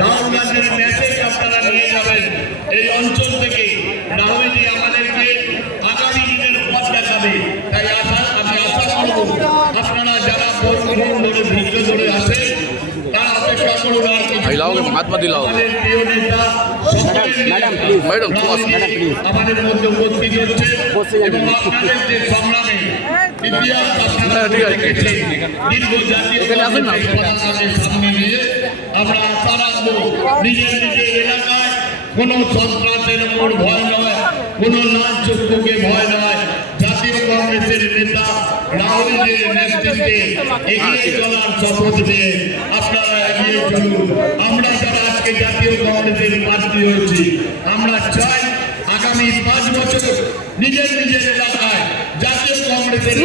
রাহুলগঞ্জের message আপনারা নিয়ে যাবেন এই অঞ্চল থেকে। রাহুলজি আমাদেরকে আগামী দিনের পথ দেখাবে, তাই আমি আশা করব আপনারা যারা ভোট গ্রহণ করে ধৈর্য ধরে আছেন তারা অপেক্ষা করুন। আর আমাদের প্রিয় নেতা আমাদের মধ্যে উপস্থিত হচ্ছে এবং আপনাদের যে সংগ্রামে ইতিহাস আপনারা দেখেছেন দীর্ঘ জাতীয় সামনে নিয়ে আমরা আশা রাখবো নিজের নিজের এলাকায় কোনো সন্ত্রাসের উপর ভয় নয়, কোনো লাল চক্ষুকে ভয় নয়। জাতীয় কংগ্রেসের নেতা রাহুলজির নেতৃত্বে এগিয়ে চলার শপথ নিয়ে আপনারা এগিয়ে চলুন। আমরা যারা আজকে জাতীয় কংগ্রেসের প্রার্থী হয়েছি আমরা চাই আগামী 5 বছর নিজের নিজের এলাকায় জাতীয় কংগ্রেসের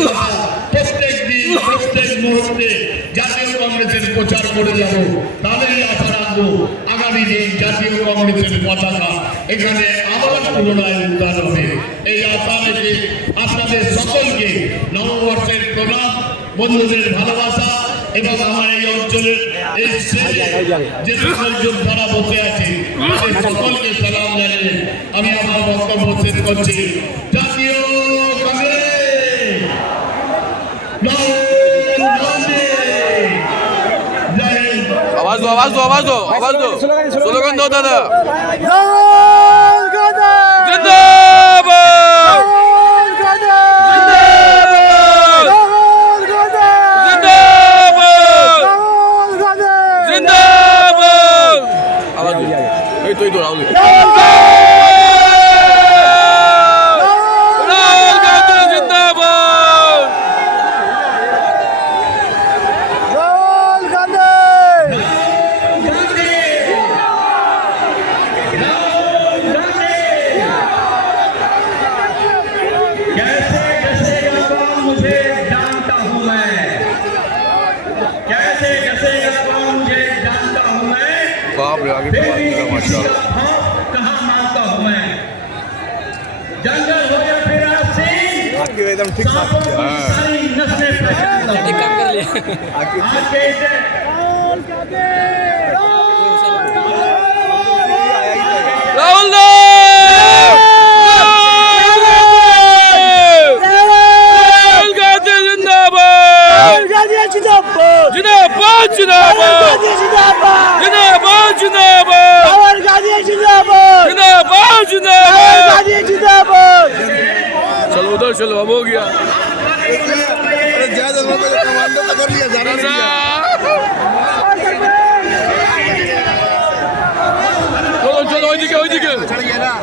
প্রত্যেক দিন প্রত্যেক মুহূর্তে জাতীয় কংগ্রেসের প্রচার করে যাব। তাহলেই আশা রাখবো আগামী দিন জাতীয় কংগ্রেসের পতাকা এখানে আবার পুনরায় উদ্ধার হবে। এই আশা রেখে আপনাদের সকলকে নববর্ষের প্রণাম, বন্ধুদের ভালোবাসা এবং আমার এই অঞ্চলের এই যে সকল যোদ্ধারা বসে আছে তাদের সকলকে সালাম জানিয়ে আমি আমার বক্তব্য শেষ করছি। জাতীয় কংগ্রেস आवाज दो स्लोगन दो दादा। कहाँ मानता हूँ मैं, जंगल हो या फिर एकदम ठीक सारी नस्लें चलो उधर चलो, अब हो गया। अरे ज्यादा लोगों ने कमांडो का कर लिया जाना नहीं किया। चलो ओइदिके चढ़ गया ना।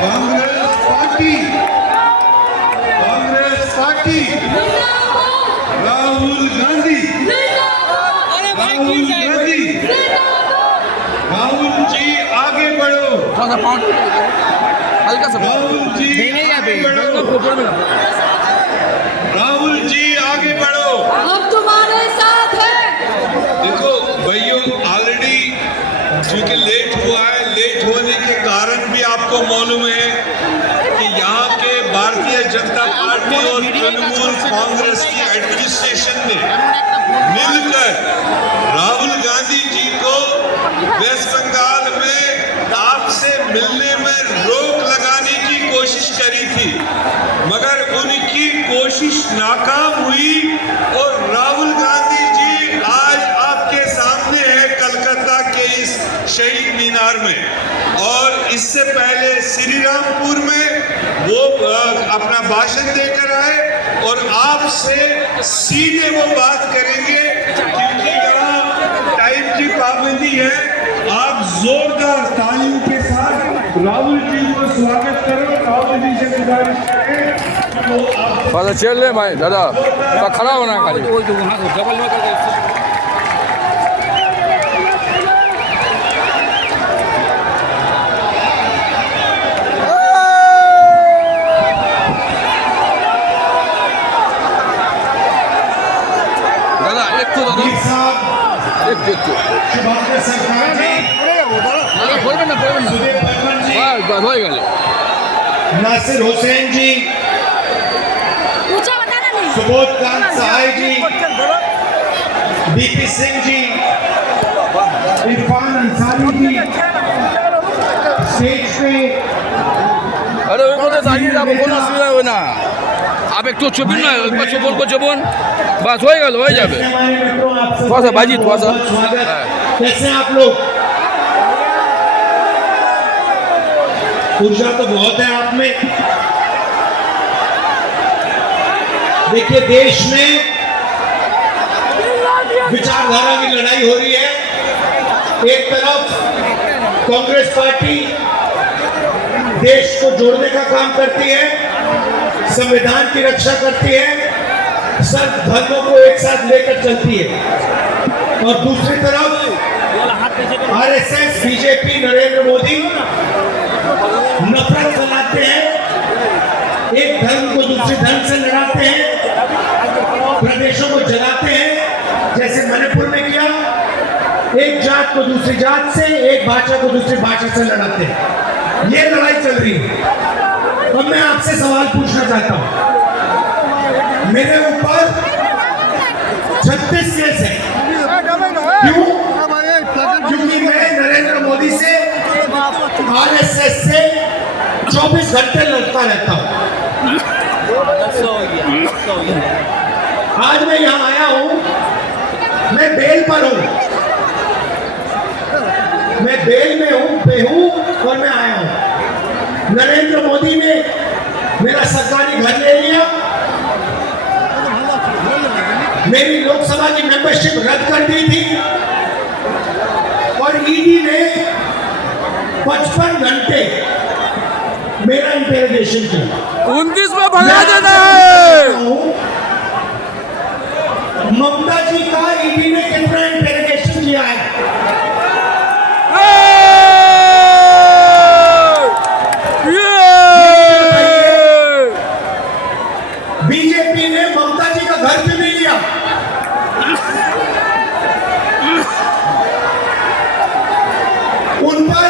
कांग्रेस पार्टी राहुल गांधी राहुल जी आगे बढ़ो, हल्का सा राहुल जी आगे बढ़ो, राहुल जी आगे बढ़ो। हम तुम्हारे साथ हैं। देखो भाइयों, ऑलरेडी क्योंकि लेट हुआ है, लेट होने के कारण भी आपको मालूम है कि यहाँ के भारतीय जनता पार्टी और तृणमूल कांग्रेस की एडमिनिस्ट्रेशन ने मिलकर राहुल गांधी जी को वेस्ट बंगाल में आपसे मिलने में रोक लगाने की कोशिश करी थी, मगर उनकी कोशिश नाकाम हुई और राहुल गांधी जी आज आपके सामने है कलकत्ता के इस शहीद मीनार में। और इससे पहले श्री रामपुर में वो अपना भाषण देकर आए और आपसे सीधे वो बात करेंगे, क्योंकि यहाँ टाइम की पाबंदी है। आप जोरदार तालियों के साथ राहुल जी को स्वागत करो। राहुल जी से गुजारिश करें तो आप चल ले भाई दादा खड़ा होना खाली। नासिर हुसैन जी, सुबोध कांत सहाय जी, बीपी सिंह जी, इरफान अंसारी जी स्टेज पे। আরে ওই কথা দাঁড়িয়ে যাবো, কোনো অসুবিধা হবে না। आप एक तो चुपिन ना, चुपुन को चुपुन, बस हो गया, हो जाए। हमारे मित्रों, आप सब थोड़ा सा बाजी, थोड़ा सा। बहुत स्वागत। कैसे हैं आप लोग? ऊर्जा तो बहुत है आप में। देखिए, देश में विचारधारा की लड़ाई हो रही है। एक तरफ कांग्रेस पार्टी देश को जोड़ने का काम करती है, संविधान की रक्षा करती है, सब धर्मों को एक साथ लेकर चलती है, और दूसरी तरफ आरएसएस, बीजेपी, नरेंद्र मोदी नफरत फैलाते हैं, एक धर्म को दूसरे धर्म से लड़ाते हैं, प्रदेशों को जलाते हैं, जैसे मणिपुर में किया, एक जात को दूसरी जात से, एक भाषा को दूसरी भाषा से लड़ाते हैं। ये लड़ाई चल रही है। अब मैं आपसे सवाल पूछना चाहता हूं। मेरे ऊपर 36 केस है। क्यों? क्योंकि मैं नरेंद्र मोदी से, आरएसएस से 24 घंटे लड़ता रहता हूं। आज मैं यहां आया हूं, मैं बेल पर हूं, मैं बेल में हूं और मैं आया हूं। नरेंद्र मोदी ने मेरा सरकारी घर ले लिया, मेरी लोकसभा की मेंबरशिप रद्द कर दी थी, और ईडी ने 55 घंटे मेरा इंटेरोगेशन किया। 29 में भगा देना है। ममता जी का ईडी ने कितना इंटेरोगेशन किया है? बीजेपी ने ममता जी का घर भी नहीं लिया। उन पर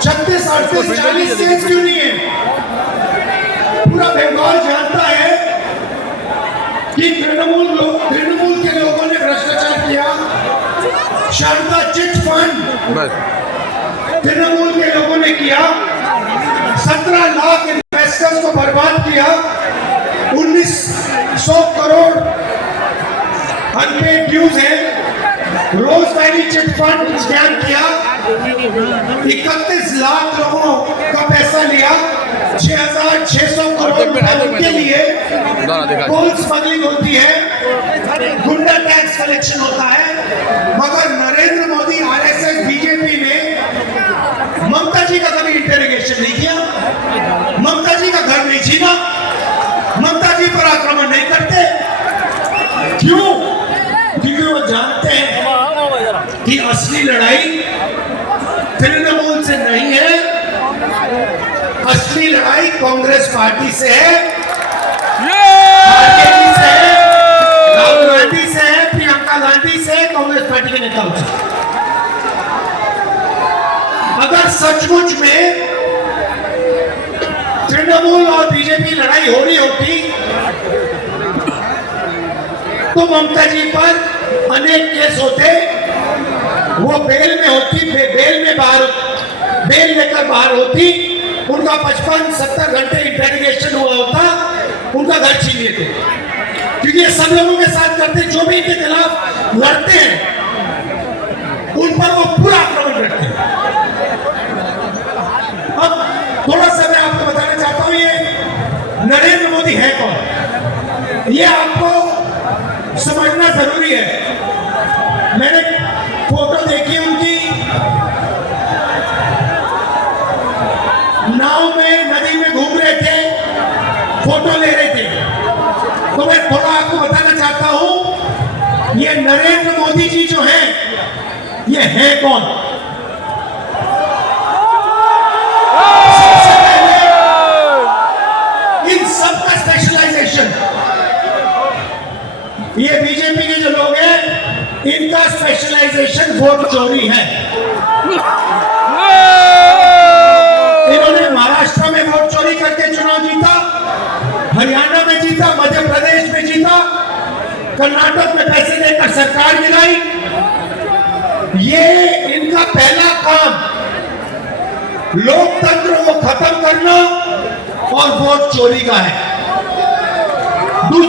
36, 38, 40 केस क्यों नहीं है? पूरा बंगाल जानता है कि तृणमूल के लोगों ने भ्रष्टाचार किया। शारदा चिट फंड तृणमूल के लोगों ने किया। 17 लाख इन्वेस्टर्स को बर्बाद किया। 1900 करोड़ अनपेड ड्यूज है। रोज वैली चिट फंड स्कैम किया। 31 लाख लोगों का पैसा लिया। 6,600 करोड़ के लिए गोल्ड स्मगलिंग होती है, गुंडा टैक्स कलेक्शन होता है। मगर नरेंद्र मोदी, आरएसएस, बीजेपी ने ममता जी का कभी इंटेरोगेशन नहीं किया, ममता जी का घर नहीं छीना, ममता जी पर आक्रमण नहीं करते। क्यों? क्योंकि वो जानते हैं कि असली लड़ाई तृणमूल से नहीं है, असली लड़ाई कांग्रेस पार्टी से है, आरजेडी से है, राहुल गांधी से है, प्रियंका गांधी से, कांग्रेस पार्टी के नेताओं से। अगर सचमुच में तृणमूल और बीजेपी लड़ाई हो रही होती तो ममता जी पर अनेक केस होते, वो बेल में होती, बेल लेकर बाहर होती, उनका 55-70 घंटे इंटेरोगेशन हुआ होता, उनका घर छीन लेते। क्योंकि ये सब लोगों के साथ करते, जो भी इनके खिलाफ लड़ते हैं उन पर वो पूरा आक्रमण करते हैं। अब थोड़ा सा मैं आपको बताना चाहता हूं, ये नरेंद्र मोदी है कौन, ये आपको समझना जरूरी है। मैंने फोटो देखी उनकी, नाव में नदी में घूम रहे थे, फोटो ले रहे थे। तो मैं थोड़ा आपको बताना चाहता हूं, ये नरेंद्र मोदी जी जो हैं, ये हैं कौन? सबसे पहले इन सब का स्पेशलाइजेशन, ये बीजेपी के जो लोग हैं, इनका स्पेशलाइजेशन वोट चोरी है। इन्होंने महाराष्ट्र में वोट चोरी करके चुनाव जीता, हरियाणा में जीता, मध्य प्रदेश में जीता, कर्नाटक में पैसे देकर सरकार गिराई। ये इनका पहला काम लोकतंत्र को खत्म करना और वोट चोरी का है। दूसरा